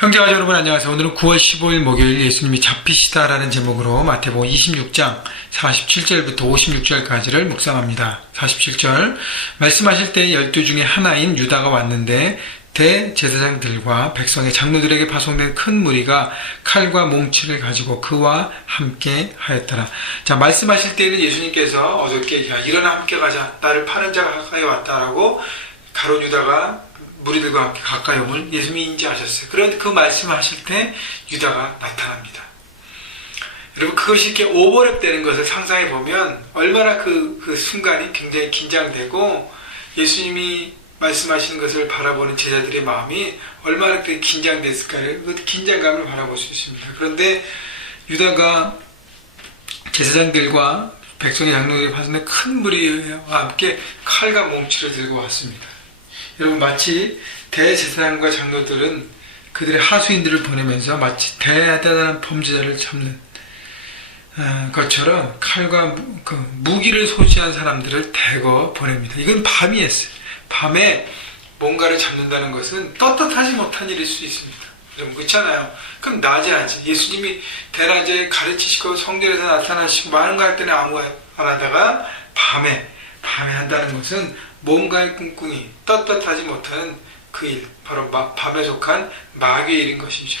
형제가 여러분 안녕하세요. 오늘은 9월 15일 목요일 예수님이 잡히시다라는 제목으로 마태복음 26장 47절부터 56절까지를 묵상합니다. 47절 말씀하실 때 12 중에 하나인 유다가 왔는데 대제사장들과 백성의 장로들에게 파송된 큰 무리가 칼과 몽치를 가지고 그와 함께 하였더라. 자, 말씀하실 때에는 예수님께서 어저께 일어나 함께 가자, 나를 파는 자가 가까이 왔다라고 가룟 유다가 무리들과 함께 가까이 오면 예수님이 인지하셨어요. 그런데 그 말씀하실 때 유다가 나타납니다. 여러분, 그것이 이렇게 오버랩 되는 것을 상상해 보면 얼마나 그 순간이 굉장히 긴장되고 예수님이 말씀하시는 것을 바라보는 제자들의 마음이 얼마나 긴장됐을까를, 그 긴장감을 바라볼 수 있습니다. 그런데 유다가 제사장들과 백성의 장로들이 파송된 큰 무리와 함께 칼과 몽치를 들고 왔습니다. 여러분, 마치 대제사장과 장로들은 그들의 하수인들을 보내면서 마치 대단한 범죄자를 잡는 것처럼 칼과 무기를 소지한 사람들을 대거 보냅니다. 이건 밤이었어요. 밤에 뭔가를 잡는다는 것은 떳떳하지 못한 일일 수 있습니다. 여러분, 그렇잖아요. 그럼 낮에 하지. 예수님이 대낮에 가르치시고 성전에서 나타나시고 많은 거 할 때는 아무 안 하다가 밤에 한다는 것은 뭔가의 꿍꿍이 떳떳하지 못하는 그 일, 바로 밤에 속한 마귀의 일인 것이죠.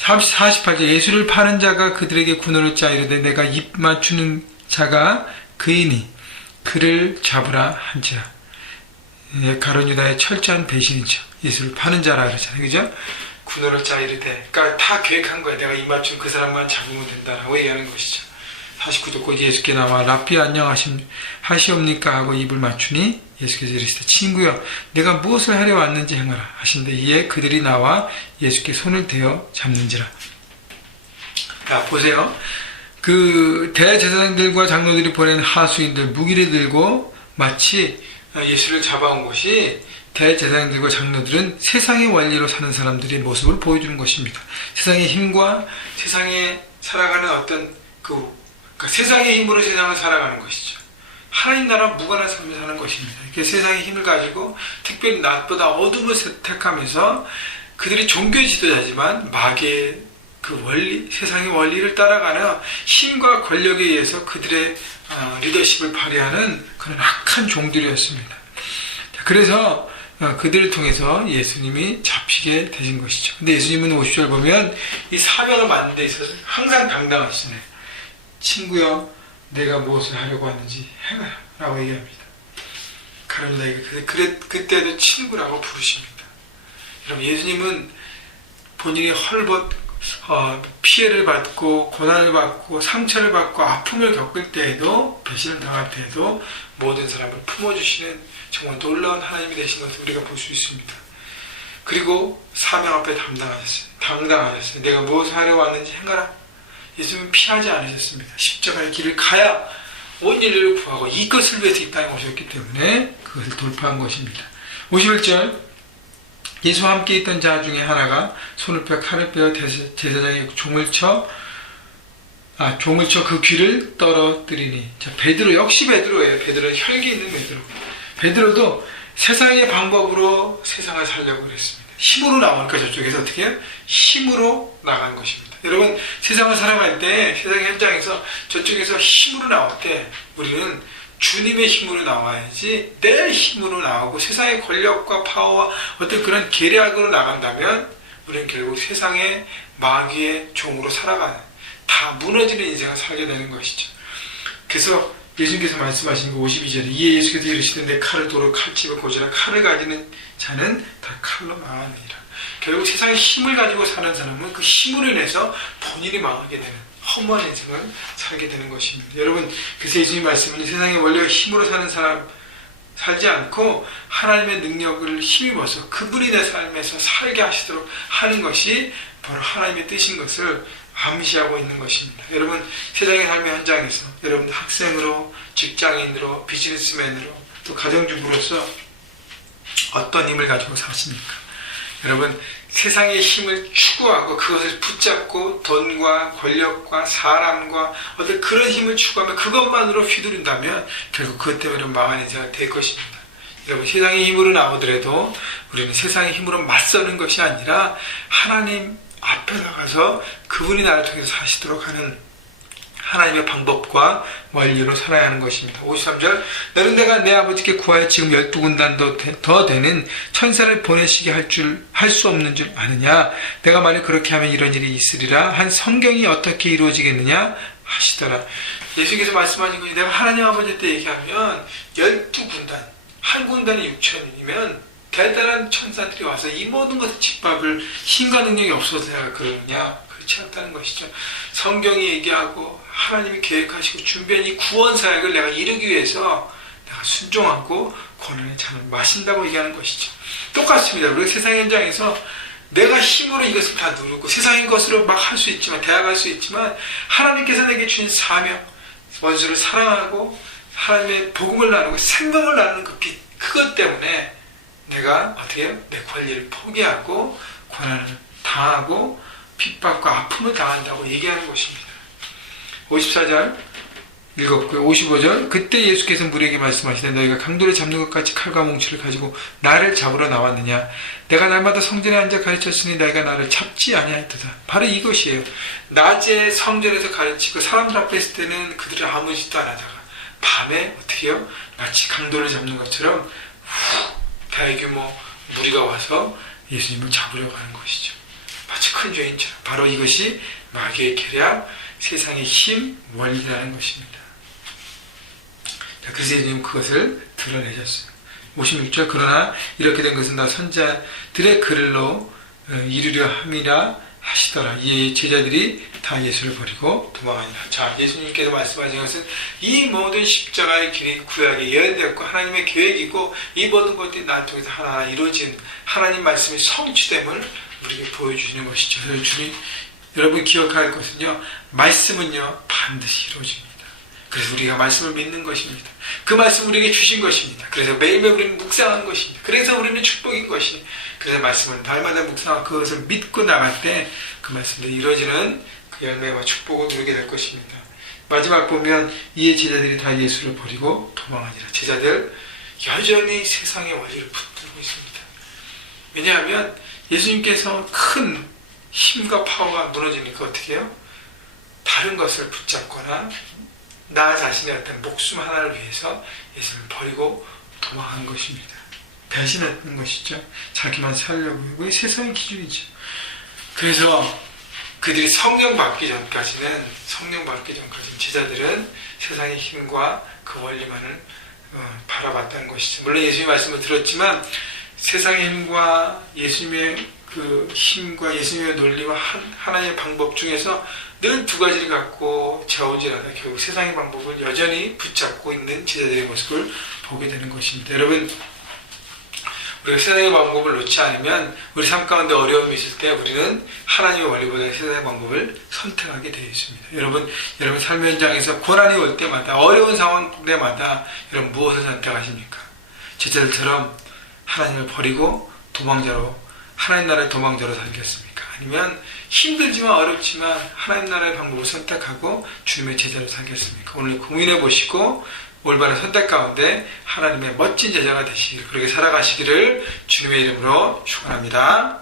48절 예수를 파는 자가 그들에게 군호를 짜 이르되 내가 입 맞추는 자가 그이니 그를 잡으라 한지라. 가룟 유다의 철저한 배신이죠. 예수를 파는 자라 그러잖아요. 그죠? 군호를 짜 이르되, 그러니까 다 계획한 거예요. 내가 입 맞춘 그 사람만 잡으면 된다라고 얘기하는 것이죠. 49절 곧 예수께 나와 랍비 안녕하시옵니까 하고 입을 맞추니 예수께서 이르시되 친구여 내가 무엇을 하려 왔는지 행하라 하신데 이에 그들이 나와 예수께 손을 대어 잡는지라. 자, 보세요. 그 대제사장들과 장로들이 보낸 하수인들 무기를 들고 마치 예수를 잡아온 것이, 대제사장들과 장로들은 세상의 원리로 사는 사람들의 모습을 보여주는 것입니다. 세상의 힘과 세상에 살아가는 어떤 그러니까 세상의 힘으로 세상을 살아가는 것이죠. 하나님 나라 무관한 삶을 사는 것입니다. 이렇게 세상의 힘을 가지고 특별히 낮보다 어둠을 택하면서 그들이 종교 지도자지만 마귀의 그 원리, 세상의 원리를 따라가는 힘과 권력에 의해서 그들의 리더십을 발휘하는 그런 악한 종들이었습니다. 그래서 그들을 통해서 예수님이 잡히게 되신 것이죠. 근데 예수님은 50절 보면 이 사명을 맡는 데 있어서 항상 당당하시네요. 친구여 내가 무엇을 하려고 왔는지 행하라 라고 얘기합니다. 가룟 유다에게 그때도 친구라고 부르십니다. 여러분, 예수님은 본인이 헐벗 피해를 받고 고난을 받고 상처를 받고 아픔을 겪을 때에도, 배신을 당할 때에도 모든 사람을 품어주시는 정말 놀라운 하나님이 되신 것을 우리가 볼 수 있습니다. 그리고 사명 앞에 당당하셨어요. 내가 무엇을 하려고 왔는지 행하라. 예수님은 피하지 않으셨습니다. 십자가의 길을 가야 온 인류를 구하고 이것을 위해서 이 땅에 오셨기 때문에 그것을 돌파한 것입니다. 51절 예수와 함께 있던 자 중에 하나가 손을 펴 칼을 빼어 제사장의 종을 쳐 그 귀를 떨어뜨리니. 자, 베드로 역시 베드로예요. 베드로는 혈기 있는 베드로. 베드로도 세상의 방법으로 세상을 살려고 그랬습니다. 힘으로 나오니까 저쪽에서 어떻게 해요? 힘으로 나간 것입니다. 여러분, 세상을 살아갈 때, 세상 현장에서 저쪽에서 힘으로 나올 때 우리는 주님의 힘으로 나와야지 내 힘으로 나오고 세상의 권력과 파워와 어떤 그런 계략으로 나간다면 우리는 결국 세상의 마귀의 종으로 살아가는, 다 무너지는 인생을 살게 되는 것이죠. 그래서 예수님께서 말씀하신 거 52절에 이에 예수께서 이르시되 내 칼을 도로 칼집에 고지라. 칼을 가지는 자는 다 칼로 망하느니라. 결국 세상의 힘을 가지고 사는 사람은 그 힘으로 인해서 본인이 망하게 되는 허무한 인생을 살게 되는 것입니다. 여러분, 그래서 예수님 말씀은 세상의 원리와 힘으로 사는 사람 살지 않고 하나님의 능력을 힘입어서 그분이 내 삶에서 살게 하시도록 하는 것이 바로 하나님의 뜻인 것을 암시하고 있는 것입니다. 여러분, 세상의 삶의 현장에서 여러분 학생으로, 직장인으로, 비즈니스맨으로, 또 가정주부로서 어떤 힘을 가지고 사십니까? 여러분, 세상의 힘을 추구하고 그것을 붙잡고 돈과 권력과 사람과 어떤 그런 힘을 추구하면 그것만으로 휘두른다면 결국 그것 때문에 망한 인생이 될 것입니다. 여러분, 세상의 힘으로 나오더라도 우리는 세상의 힘으로 맞서는 것이 아니라 하나님 앞에 나가서 그분이 나를 통해서 사시도록 하는 하나님의 방법과 원리로 살아야 하는 것입니다. 53절, 너는 내가 내 아버지께 구하여 지금 12군단 더 되는 천사를 보내시게 할 수 없는 줄 아느냐? 내가 만약 그렇게 하면 이런 일이 있으리라 한 성경이 어떻게 이루어지겠느냐 하시더라. 예수께서 말씀하신 것이, 내가 하나님 아버지 때 얘기하면 12군단, 한 군단이 6천이면 대단한 천사들이 와서 이 모든 것을 짓밟을 힘과 능력이 없어서 내가 그러느냐? 그렇지 않다는 것이죠. 성경이 얘기하고 하나님이 계획하시고 준비한 이 구원 사역을 내가 이루기 위해서 내가 순종하고 고난의 잔을 마신다고 얘기하는 것이죠. 똑같습니다. 우리가 세상 현장에서 내가 힘으로 이것을 다 누르고 세상의 것으로 막 할 수 있지만, 대항할 수 있지만, 하나님께서 내게 주신 사명, 원수를 사랑하고 하나님의 복음을 나누고 생명을 나누는 그 빛, 그것 때문에 내가 어떻게 해요? 내 권리를 포기하고 고난을 당하고 핍박과 아픔을 당한다고 얘기하는 것입니다. 54절 읽었고요. 55절, 그때 예수께서 무리에게 말씀하시되 너희가 강도를 잡는 것 같이 칼과 뭉치를 가지고 나를 잡으러 나왔느냐? 내가 날마다 성전에 앉아 가르쳤으니 너희가 나를 잡지 아니하였도다. 바로 이것이에요. 낮에 성전에서 가르치고 사람들 앞에 있을 때는 그들을 아무 짓도 안 하다가 밤에 어떻게 해요? 마치 강도를 잡는 것처럼 대규모 무리가 와서 예수님을 잡으려고 하는 것이죠. 마치 큰 죄인처럼. 바로 이것이 마귀의 계략, 세상의 힘, 원리라는 것입니다. 그래서 예수님은 그것을 드러내셨어요. 56절, 그러나 이렇게 된 것은 다 선자들의 글로 이루려 함이라 하시더라. 이 제자들이 다 예수를 버리고 도망하니라. 자, 예수님께서 말씀하신 것은 이 모든 십자가의 길이 구약에 예언되었고 하나님의 계획이고 이 모든 것들이 나를 통해서 하나하나 이루어진 하나님 말씀의 성취됨을 우리에게 보여주시는 것이죠. 그래서 주님, 여러분 기억할 것은요, 말씀은요 반드시 이루어집니다. 그래서 우리가 말씀을 믿는 것입니다. 그 말씀 우리에게 주신 것입니다. 그래서 매일매일 우리는 묵상한 것입니다. 그래서 우리는 축복인 것이. 그래서 말씀을 날마다 묵상하고 그것을 믿고 나갈 때 그 말씀들이 이루어지는 그 열매와 축복을 누리게 될 것입니다. 마지막 보면 이에 제자들이 다 예수를 버리고 도망하니라. 제자들 여전히 세상의 원리를 붙들고 있습니다. 왜냐하면 예수님께서 큰 힘과 파워가 무너지니까 어떻게 해요? 다른 것을 붙잡거나 나 자신의 어떤 목숨 하나를 위해서 예수님을 버리고 도망한 것입니다. 배신했던 것이죠. 자기만 살려고. 그게 세상의 기준이죠. 그래서 그들이 성령 받기 전까지는 제자들은 세상의 힘과 그 원리만을 바라봤다는 것이죠. 물론 예수님의 말씀을 들었지만 세상의 힘과 예수님의 그 힘과 예수님의 논리와 하나님의 방법 중에서 늘 두 가지를 갖고 좌우질하다 결국 세상의 방법을 여전히 붙잡고 있는 제자들의 모습을 보게 되는 것입니다. 여러분, 우리가 세상의 방법을 놓지 않으면 우리 삶 가운데 어려움이 있을 때 우리는 하나님의 원리보다 세상의 방법을 선택하게 되어 있습니다. 여러분 삶 현장에서 고난이 올 때마다, 어려운 상황 때마다 여러분 무엇을 선택하십니까? 제자들처럼 하나님을 버리고 하나님 나라의 도망자로 살겠습니까? 아니면 힘들지만 어렵지만 하나님 나라의 방법을 선택하고 주님의 제자로 살겠습니까? 오늘 고민해 보시고 올바른 선택 가운데 하나님의 멋진 제자가 되시기를, 그렇게 살아가시기를 주님의 이름으로 축원합니다.